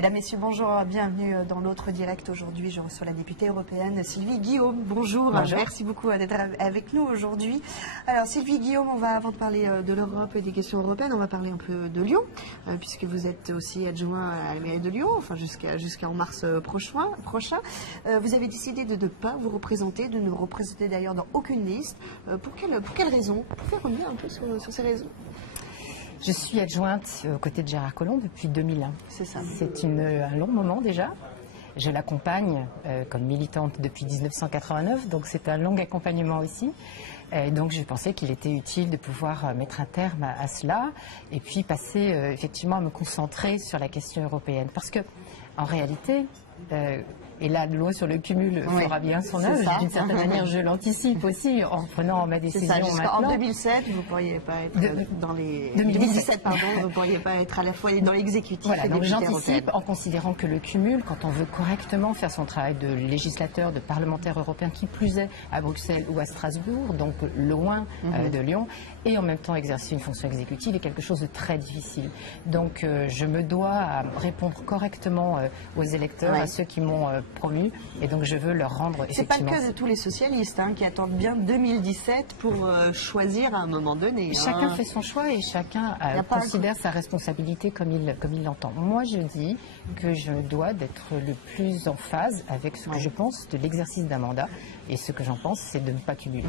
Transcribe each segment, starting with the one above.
Mesdames, Messieurs, bonjour, bienvenue dans l'autre direct. Aujourd'hui, je reçois la députée européenne Sylvie Guillaume. Bonjour, merci beaucoup d'être avec nous aujourd'hui. Alors Sylvie Guillaume, avant de parler de l'Europe et des questions européennes, on va parler un peu de Lyon, puisque vous êtes aussi adjoint à la mairie de Lyon, enfin jusqu'en mars prochain. Vous avez décidé de ne pas vous représenter, de ne représenter d'ailleurs dans aucune liste. Pour quelle raison? Vous pouvez revenir un peu sur ces raisons? Je suis adjointe aux côtés de Gérard Collomb depuis 2001. C'est ça. C'est un long moment déjà. Je l'accompagne comme militante depuis 1989, donc c'est un long accompagnement aussi. Donc je pensais qu'il était utile de pouvoir mettre un terme à cela et puis passer effectivement à me concentrer sur la question européenne. Parce que en réalité, et là, de loi sur le cumul fera bien son œuvre. D'une certaine manière, je l'anticipe aussi en prenant ma décision maintenant. En 2007, vous ne pourriez pas être dans les... 2017, pardon, vous ne pourriez pas être à la fois dans l'exécutif voilà, et donc députée j'anticipe en considérant que le cumul, quand on veut correctement faire son travail de législateur, de parlementaire européen, qui plus est à Bruxelles ou à Strasbourg, donc loin de Lyon, et en même temps exercer une fonction exécutive est quelque chose de très difficile. Donc je me dois à répondre correctement aux électeurs, à ceux qui m'ont promu, et donc je veux leur rendre effectivement... C'est pas le cas de tous les socialistes qui attendent bien 2017 pour choisir à un moment donné. Chacun fait son choix et chacun considère sa responsabilité comme il l'entend. Moi je dis que je dois d'être le plus en phase avec ce que je pense de l'exercice d'un mandat, et ce que j'en pense c'est de ne pas cumuler.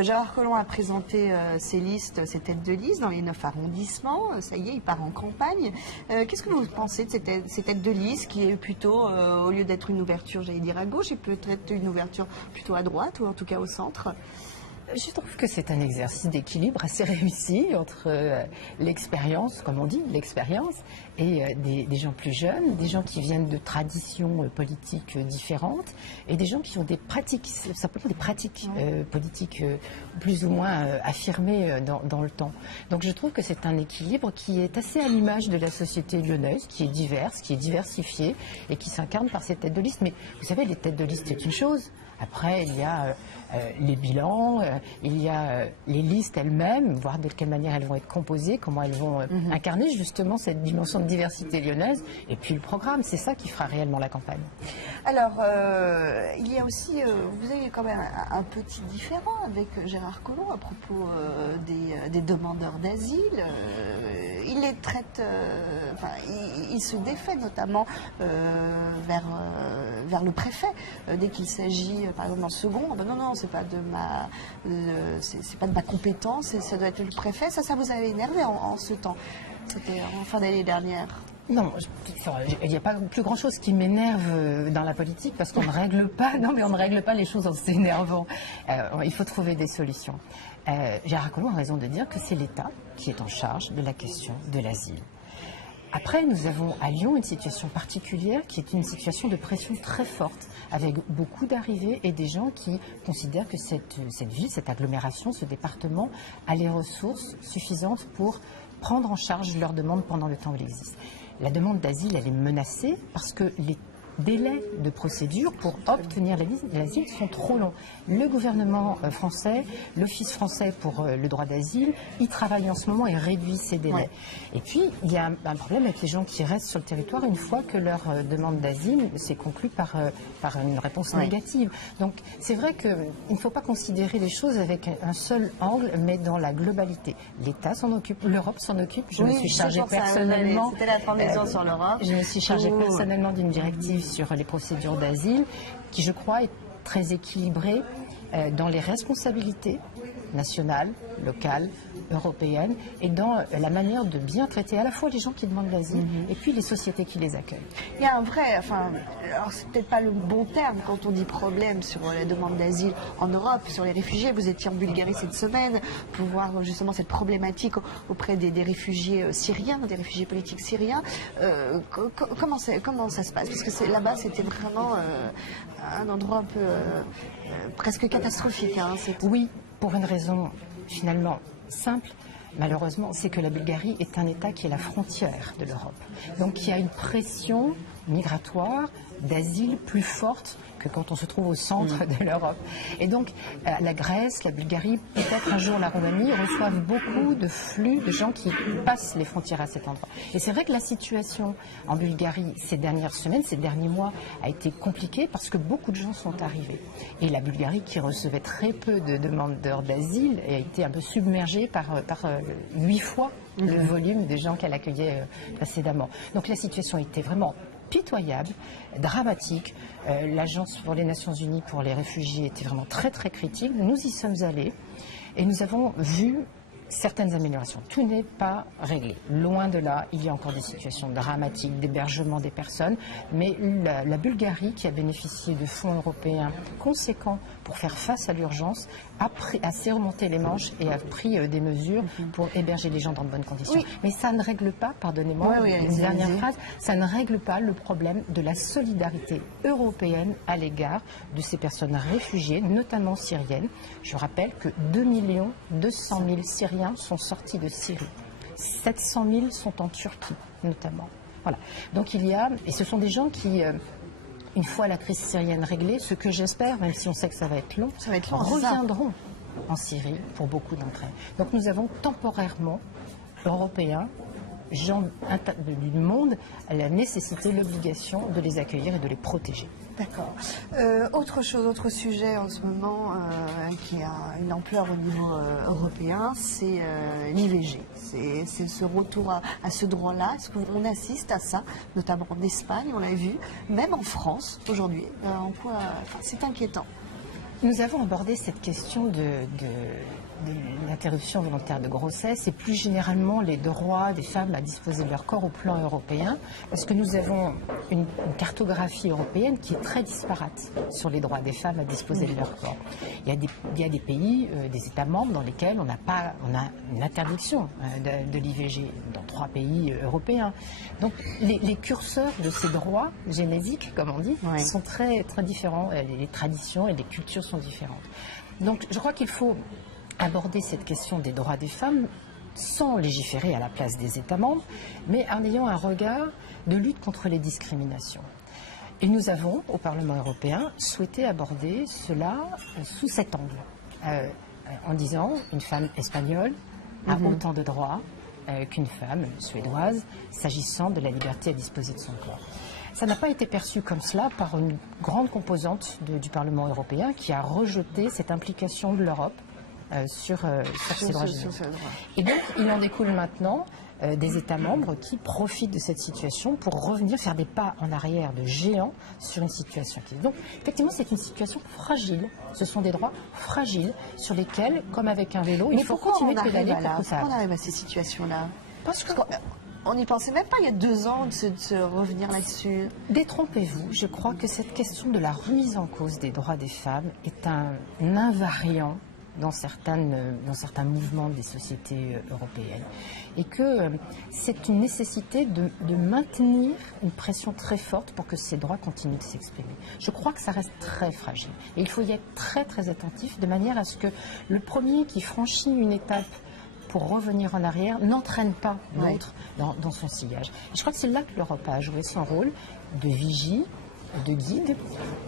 Gérard Collomb a présenté ses têtes de liste dans les 9 arrondissements, ça y est, il part en campagne. Qu'est-ce que vous pensez de ces têtes de liste qui est plutôt, au lieu d'être une ouverture, j'allais dire à gauche, et peut-être une ouverture plutôt à droite, ou en tout cas au centre? Je trouve que c'est un exercice d'équilibre assez réussi entre l'expérience, comme on dit, l'expérience, et des gens plus jeunes, des gens qui viennent de traditions politiques différentes, et des gens qui ont des pratiques, simplement des pratiques politiques plus ou moins affirmées dans le temps. Donc je trouve que c'est un équilibre qui est assez à l'image de la société lyonnaise, qui est diverse, qui est diversifiée, et qui s'incarne par ces têtes de liste. Mais vous savez, les têtes de liste, c'est une chose. Après, il y a les bilans, il y a les listes elles-mêmes, voir de quelle manière elles vont être composées, comment elles vont incarner justement cette dimension de diversité lyonnaise, et puis le programme, c'est ça qui fera réellement la campagne. Alors, il y a aussi, vous avez quand même un petit différent avec Gérard Collomb à propos des demandeurs d'asile. Il les traite, il se défait notamment vers le préfet dès qu'il s'agit, par exemple, dans le second. Non, c'est pas de ma compétence, ça doit être le préfet. Ça vous avait énervé en ce temps. C'était en fin d'année dernière. Non, il n'y a pas plus grand-chose qui m'énerve dans la politique parce qu'on ne règle pas. Non, mais on ne règle pas les choses en s'énervant. Il faut trouver des solutions. Gérard Collomb a raison de dire que c'est l'État qui est en charge de la question de l'asile. Après, nous avons à Lyon une situation particulière qui est une situation de pression très forte, avec beaucoup d'arrivées et des gens qui considèrent que cette ville, cette agglomération, ce département a les ressources suffisantes pour prendre en charge leurs demandes pendant le temps où elle existe. La demande d'asile, elle est menacée parce que les délais de procédure pour obtenir l'asile sont trop longs. Le gouvernement français, l'Office français pour le droit d'asile, y travaille en ce moment et réduit ces délais. Et puis, il y a un problème avec les gens qui restent sur le territoire une fois que leur demande d'asile s'est conclue par une réponse négative. Donc, c'est vrai qu'il ne faut pas considérer les choses avec un seul angle, mais dans la globalité. L'État s'en occupe, l'Europe s'en occupe. Je me suis chargée personnellement... C'était la transition sur l'Europe. Je me suis chargée personnellement d'une directive sur les procédures d'asile, qui je crois est très équilibrée dans les responsabilités nationales, locales, européennes, et dans la manière de bien traiter à la fois les gens qui demandent l'asile et puis les sociétés qui les accueillent. Il y a un vrai, alors c'est peut-être pas le bon terme quand on dit problème sur la demande d'asile en Europe, sur les réfugiés. Vous étiez en Bulgarie cette semaine pour voir justement cette problématique auprès des réfugiés syriens, des réfugiés politiques syriens. Comment ça se passe? Parce que là-bas, c'était vraiment un endroit un peu presque catastrophique. Oui, pour une raison finalement simple, malheureusement, c'est que la Bulgarie est un État qui est la frontière de l'Europe. Donc il y a une pression migratoire, d'asile plus forte que quand on se trouve au centre de l'Europe. Et donc, la Grèce, la Bulgarie, peut-être un jour la Roumanie reçoivent beaucoup de flux de gens qui passent les frontières à cet endroit. Et c'est vrai que la situation en Bulgarie ces dernières semaines, ces derniers mois, a été compliquée parce que beaucoup de gens sont arrivés. Et la Bulgarie, qui recevait très peu de demandeurs d'asile, a été un peu submergée par 8 fois le volume de gens qu'elle accueillait précédemment. Donc la situation était vraiment pitoyable, dramatique. L'Agence pour les Nations Unies pour les réfugiés était vraiment très très critique. Nous y sommes allés et nous avons vu certaines améliorations. Tout n'est pas réglé. Loin de là, il y a encore des situations dramatiques d'hébergement des personnes, mais la Bulgarie, qui a bénéficié de fonds européens conséquents pour faire face à l'urgence, a surmonté les manches et a pris des mesures pour héberger les gens dans de bonnes conditions. Oui. Mais ça ne règle pas, pardonnez-moi, une dernière phrase, ça ne règle pas le problème de la solidarité européenne à l'égard de ces personnes réfugiées, notamment syriennes. Je rappelle que 2 200 000 Syriens sont sortis de Syrie. 700 000 sont en Turquie, notamment. Voilà. Donc il y a, et ce sont des gens qui, une fois la crise syrienne réglée, ce que j'espère, même si on sait que ça va être long, reviendront en Syrie pour beaucoup d'entre elles. Donc nous avons temporairement, Européens, gens du monde, la nécessité, l'obligation de les accueillir et de les protéger. D'accord. Autre chose, autre sujet en ce moment qui a une ampleur au niveau européen, c'est l'IVG. C'est ce retour à ce droit-là. Est-ce qu'on assiste à ça, notamment en Espagne, on l'a vu, même en France aujourd'hui. En quoi c'est inquiétant. Nous avons abordé cette question de l'interruption volontaire de grossesse et plus généralement les droits des femmes à disposer de leur corps au plan européen, parce que nous avons une cartographie européenne qui est très disparate sur les droits des femmes à disposer de leur corps. Il y a des pays, des États membres dans lesquels on a une interdiction de l'IVG, dans 3 pays européens. Donc les curseurs de ces droits génétiques, comme on dit, sont très, très différents. Les traditions et les cultures sont différentes. Donc je crois qu'il faut aborder cette question des droits des femmes sans légiférer à la place des États membres, mais en ayant un regard de lutte contre les discriminations. Et nous avons, au Parlement européen, souhaité aborder cela sous cet angle, en disant une femme espagnole a autant de droits qu'une femme suédoise, s'agissant de la liberté à disposer de son corps. Ça n'a pas été perçu comme cela par une grande composante du Parlement européen qui a rejeté cette implication de l'Europe sur ces droits généraux. Et donc, il en découle maintenant des États membres qui profitent de cette situation pour revenir faire des pas en arrière de géants sur une situation qui est. Donc, effectivement, c'est une situation fragile. Ce sont des droits fragiles sur lesquels, comme avec un vélo, il faut continuer de pédaler pour que ça arrive. Pourquoi on arrive à ces situations-là? Parce qu'on n'y pensait même pas il y a 2 ans de se revenir là-dessus. Détrompez-vous, je crois que cette question de la remise en cause des droits des femmes est un invariant dans certains mouvements des sociétés européennes. Et que c'est une nécessité de maintenir une pression très forte pour que ces droits continuent de s'exprimer. Je crois que ça reste très fragile. Et il faut y être très très attentif de manière à ce que le premier qui franchit une étape pour revenir en arrière n'entraîne pas l'autre dans son sillage. Et je crois que c'est là que l'Europe a joué son rôle de vigie, de guide,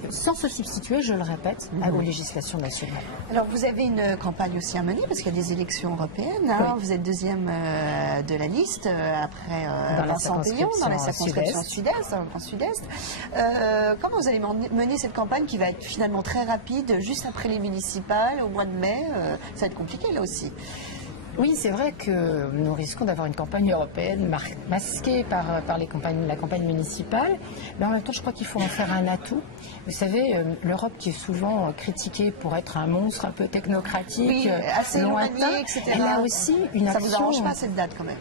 sans se substituer, je le répète, aux législations nationales. Alors vous avez une campagne aussi à mener, parce qu'il y a des élections européennes. Hein. Vous êtes 2e de la liste, après Vincent Peillon, dans la circonscription sud-est. Comment vous allez mener cette campagne qui va être finalement très rapide, juste après les municipales, au mois de mai? Ça va être compliqué là aussi. Oui, c'est vrai que nous risquons d'avoir une campagne européenne masquée par la campagne municipale, mais en même temps, je crois qu'il faut en faire un atout. Vous savez, l'Europe qui est souvent critiquée pour être un monstre un peu technocratique, assez lointain, etc. Elle a aussi une action... Ça vous arrange pas cette date quand même?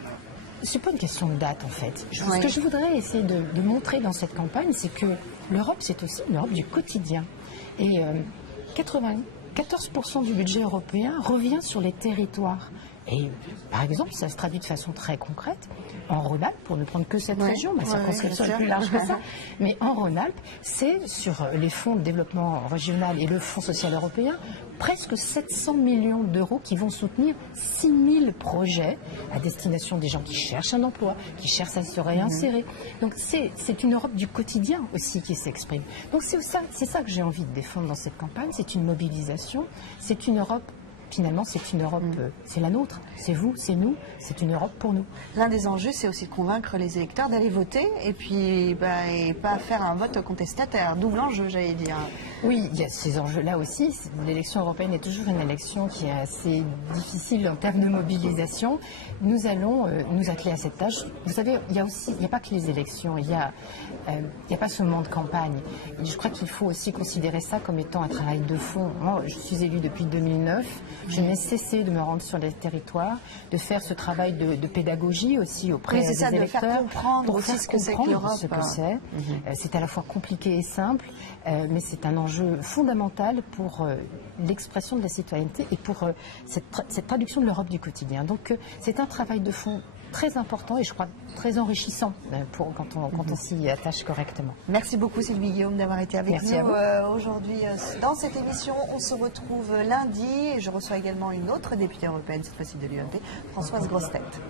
C'est pas une question de date en fait. Ce que je voudrais essayer de montrer dans cette campagne, c'est que l'Europe, c'est aussi une Europe du quotidien. Et 94% du budget européen revient sur les territoires. Et par exemple, ça se traduit de façon très concrète. En Rhône-Alpes, pour ne prendre que cette région, ma circonscription est plus large que ça, mais en Rhône-Alpes, c'est sur les fonds de développement régional et le Fonds social européen, presque 700 millions d'euros qui vont soutenir 6000 projets à destination des gens qui cherchent un emploi, qui cherchent à se réinsérer. Donc c'est une Europe du quotidien aussi qui s'exprime. Donc c'est ça que j'ai envie de défendre dans cette campagne, c'est une mobilisation, c'est une Europe. Finalement, c'est une Europe, c'est la nôtre, c'est vous, c'est nous, c'est une Europe pour nous. L'un des enjeux, c'est aussi de convaincre les électeurs d'aller voter et puis et pas faire un vote contestataire. Double enjeu, j'allais dire. Oui, il y a ces enjeux-là aussi. L'élection européenne est toujours une élection qui est assez difficile en termes de mobilisation. Nous allons nous atteler à cette tâche. Vous savez, il n'y a pas que les élections, il n'y a pas seulement de campagne. Je crois qu'il faut aussi considérer ça comme étant un travail de fond. Moi, je suis élue depuis 2009. Je n'ai cessé de me rendre sur les territoires, de faire ce travail de pédagogie aussi auprès des électeurs. De faire comprendre aussi ce que c'est que l'Europe. C'est à la fois compliqué et simple, mais c'est un enjeu fondamental pour l'expression de la citoyenneté et pour cette traduction de l'Europe du quotidien. Donc c'est un travail de fond très important et je crois très enrichissant quand on s'y attache correctement. Merci beaucoup Sylvie Guillaume d'avoir été avec nous aujourd'hui dans cette émission. On se retrouve lundi et je reçois également une autre députée européenne, cette fois-ci de l'UMP, Françoise Grossetête.